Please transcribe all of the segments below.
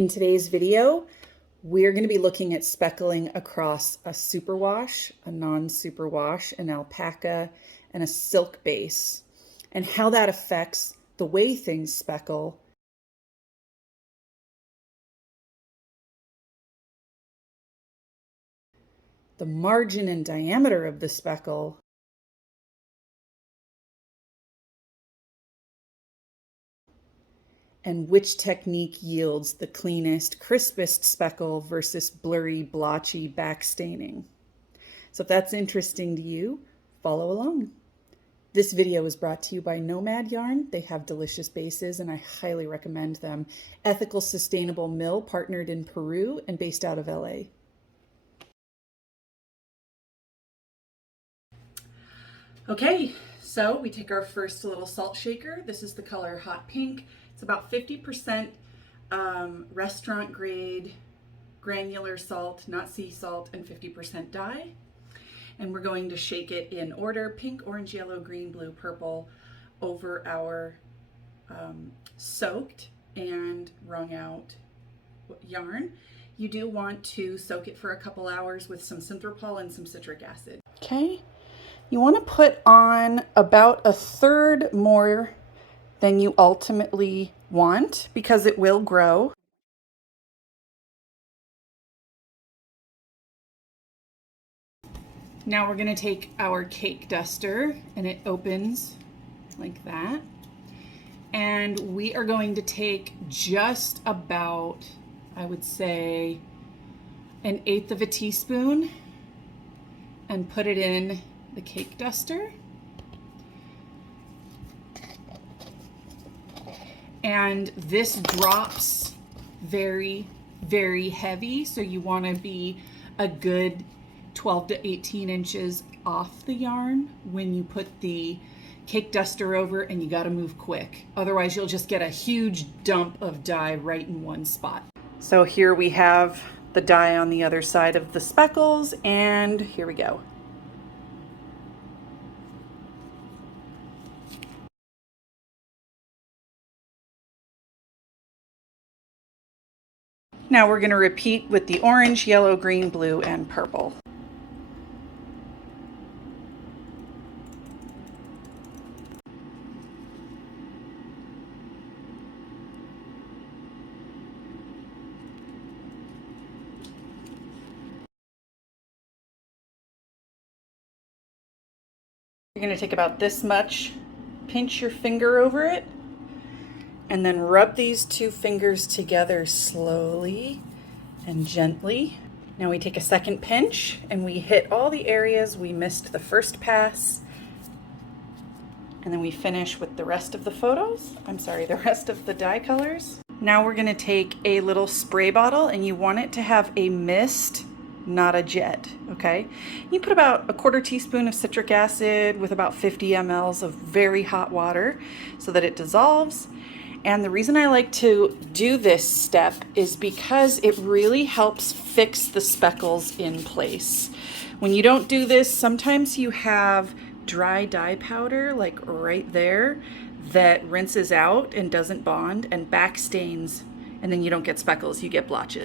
In today's video, we're going to be looking at speckling across a superwash, a non-superwash, an alpaca, and a silk base, and how that affects the way things speckle, the margin and diameter of the speckle, and which technique yields the cleanest, crispest speckle versus blurry, blotchy backstaining. So if that's interesting to you, follow along. This video is brought to you by Knomad Yarn. They have delicious bases and I highly recommend them. Ethical, sustainable mill partnered in Peru and based out of LA. Okay, so we take our first little salt shaker. This is the color Hot Pink. It's about 50% restaurant grade granular salt, not sea salt, and 50% dye. And we're going to shake it in order: pink, orange, yellow, green, blue, purple, over our soaked and wrung out yarn. You do want to soak it for a couple hours with some synthropol and some citric acid. Okay, you want to put on about a third more than you ultimately want because it will grow. Now we're going to take our cake duster, and it opens like that. And we are going to take just about, I would say, 1/8 of a teaspoon and put it in the cake duster. And this drops very, very heavy, so you want to be a good 12 to 18 inches off the yarn when you put the cake duster over, and you got to move quick. Otherwise you'll just get a huge dump of dye right in one spot. So here we have the dye on the other side of the speckles, and here we go. Now we're going to repeat with the orange, yellow, green, blue, and purple. You're going to take about this much, pinch your finger over it, and then rub these two fingers together slowly and gently. Now we take a second pinch and we hit all the areas we missed the first pass. And then we finish with the rest of the the rest of the dye colors. Now we're gonna take a little spray bottle, and you want it to have a mist, not a jet, okay? You put about a 1/4 teaspoon of citric acid with about 50 mLs of very hot water so that it dissolves. And the reason I like to do this step is because it really helps fix the speckles in place. When you don't do this, sometimes you have dry dye powder like right there that rinses out and doesn't bond and back stains, and then you don't get speckles, you get blotches.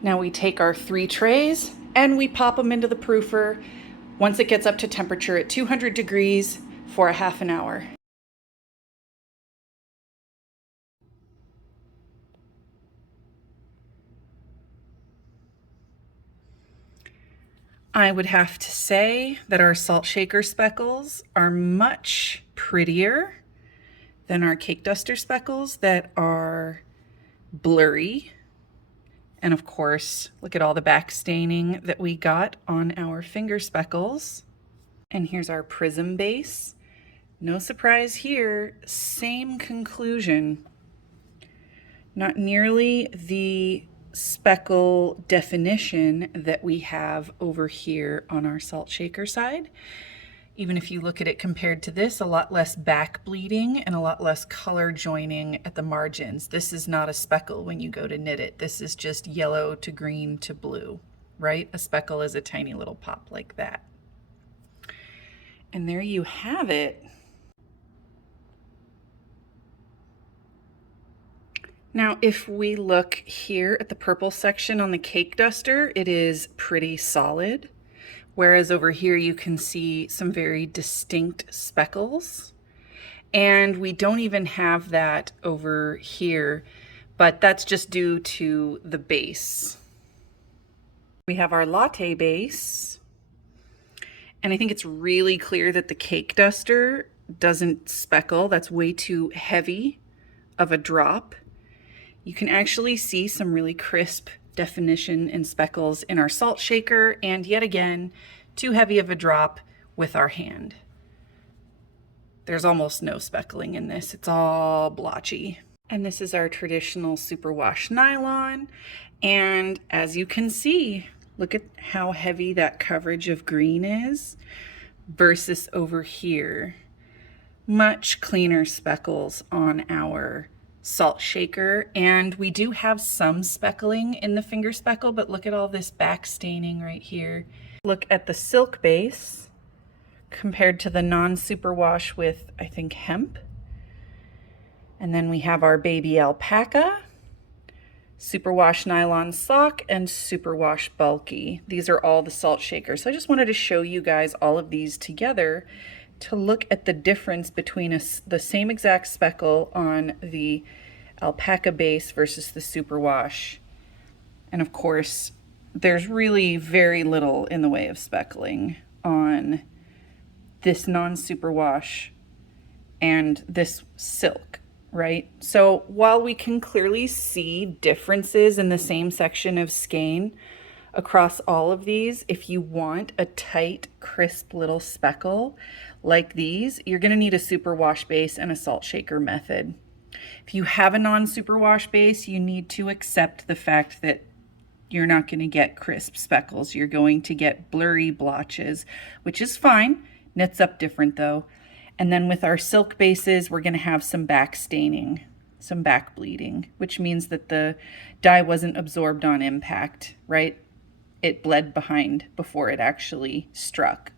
Now we take our 3 trays and we pop them into the proofer once it gets up to temperature at 200 degrees for a half an hour. I would have to say that our salt shaker speckles are much prettier than our cake duster speckles that are blurry. And of course, look at all the back staining that we got on our finger speckles. And here's our Prism base. No surprise here, same conclusion. Not nearly the speckle definition that we have over here on our salt shaker side. Even if you look at it compared to this, a lot less back bleeding and a lot less color joining at the margins. This is not a speckle when you go to knit it. This is just yellow to green to blue, right? A speckle is a tiny little pop like that. And there you have it. Now, if we look here at the purple section on the cake duster, it is pretty solid. Whereas over here, you can see some very distinct speckles. And we don't even have that over here, but that's just due to the base. We have our latte base. And I think it's really clear that the cake duster doesn't speckle. That's way too heavy of a drop. You can actually see some really crisp definition and speckles in our salt shaker, and yet again, too heavy of a drop with our hand. There's almost no speckling in this. It's all blotchy. And this is our traditional superwash nylon. And as you can see, look at how heavy that coverage of green is versus over here. Much cleaner speckles on our salt shaker, and we do have some speckling in the finger speckle, but look at all this back staining right here. Look at the silk base compared to the non-superwash with, I think, hemp. And then we have our baby alpaca, superwash nylon sock, and superwash bulky. These are all the salt shakers. So I just wanted to show you guys all of these together to look at the difference between the same exact speckle on the alpaca base versus the superwash. And of course, there's really very little in the way of speckling on this non-superwash and this silk, right? So while we can clearly see differences in the same section of skein across all of these, if you want a tight, crisp little speckle like these, you're going to need a superwash base and a salt shaker method. If you have a non-superwash base, you need to accept the fact that you're not going to get crisp speckles. You're going to get blurry blotches, which is fine. Knits up different though. And then with our silk bases, we're going to have some back staining, some back bleeding, which means that the dye wasn't absorbed on impact, right? It bled behind before it actually struck.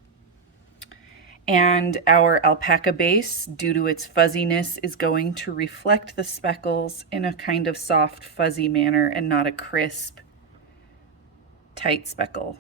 And our alpaca base, due to its fuzziness, is going to reflect the speckles in a kind of soft, fuzzy manner and not a crisp, tight speckle.